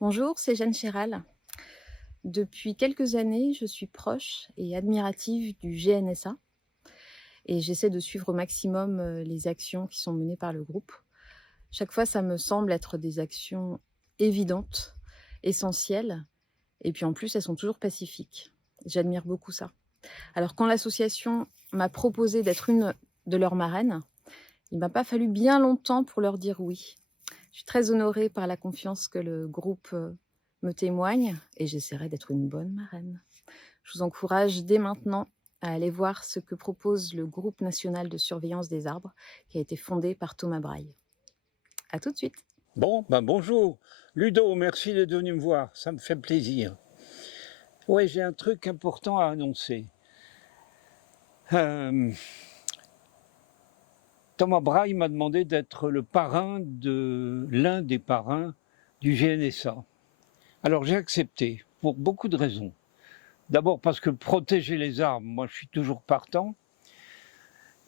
Bonjour, c'est Jeanne Chéral. Depuis quelques années, je suis proche et admirative du GNSA et j'essaie de suivre au maximum les actions qui sont menées par le groupe. Chaque fois, ça me semble être des actions évidentes, essentielles, et puis en plus, elles sont toujours pacifiques. J'admire beaucoup ça. Alors quand l'association m'a proposé d'être une de leurs marraines, il m'a pas fallu bien longtemps pour leur dire oui. Je suis très honorée par la confiance que le groupe me témoigne et j'essaierai d'être une bonne marraine. Je vous encourage dès maintenant à aller voir ce que propose le groupe national de surveillance des arbres qui a été fondé par Thomas Braille. À tout de suite. Bon, ben bonjour. Ludo, merci d'être venu me voir, ça me fait plaisir. Ouais, j'ai un truc important à annoncer. Thomas Braille m'a demandé d'être le parrain de l'un des parrains du GNSA. Alors j'ai accepté, pour beaucoup de raisons. D'abord parce que protéger les arbres, moi je suis toujours partant.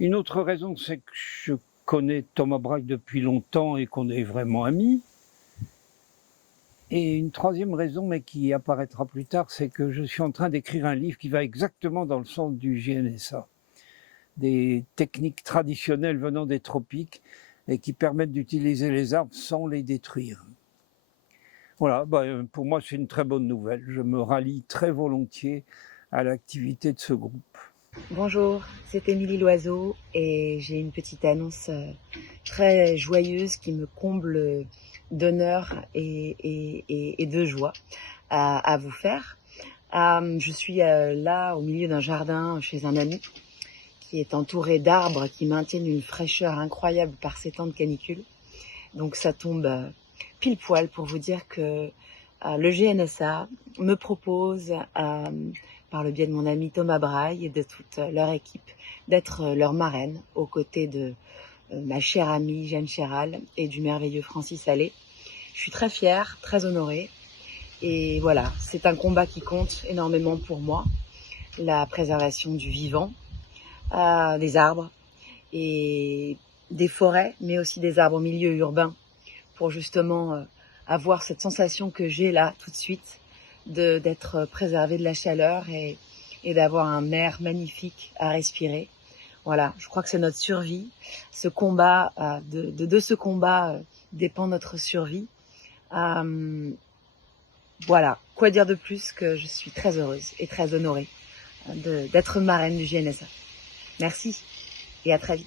Une autre raison, c'est que je connais Thomas Braille depuis longtemps et qu'on est vraiment amis. Et une troisième raison, mais qui apparaîtra plus tard, c'est que je suis en train d'écrire un livre qui va exactement dans le sens du GNSA. Des techniques traditionnelles venant des tropiques et qui permettent d'utiliser les arbres sans les détruire. Voilà, pour moi c'est une très bonne nouvelle. Je me rallie très volontiers à l'activité de ce groupe. Bonjour, c'est Émilie Loiseau et j'ai une petite annonce très joyeuse qui me comble d'honneur et de joie à vous faire. Je suis là au milieu d'un jardin chez un ami qui est entouré d'arbres qui maintiennent une fraîcheur incroyable par ces temps de canicule. Donc ça tombe pile poil pour vous dire que le GNSA me propose par le biais de mon ami Thomas Braille et de toute leur équipe, d'être leur marraine aux côtés de ma chère amie Jeanne Chéral et du merveilleux Francis Allais. Je suis très fière, très honorée. Et voilà, c'est un combat qui compte énormément pour moi. La préservation du vivant, des arbres et des forêts, mais aussi des arbres au milieu urbain, pour justement avoir cette sensation que j'ai là tout de suite d'être préservé de la chaleur et d'avoir un air magnifique à respirer. Voilà, je crois que c'est notre survie. Ce combat, de ce combat dépend notre survie. Voilà, quoi dire de plus que je suis très heureuse et très honorée d'être marraine du GNSA. Merci et à très vite.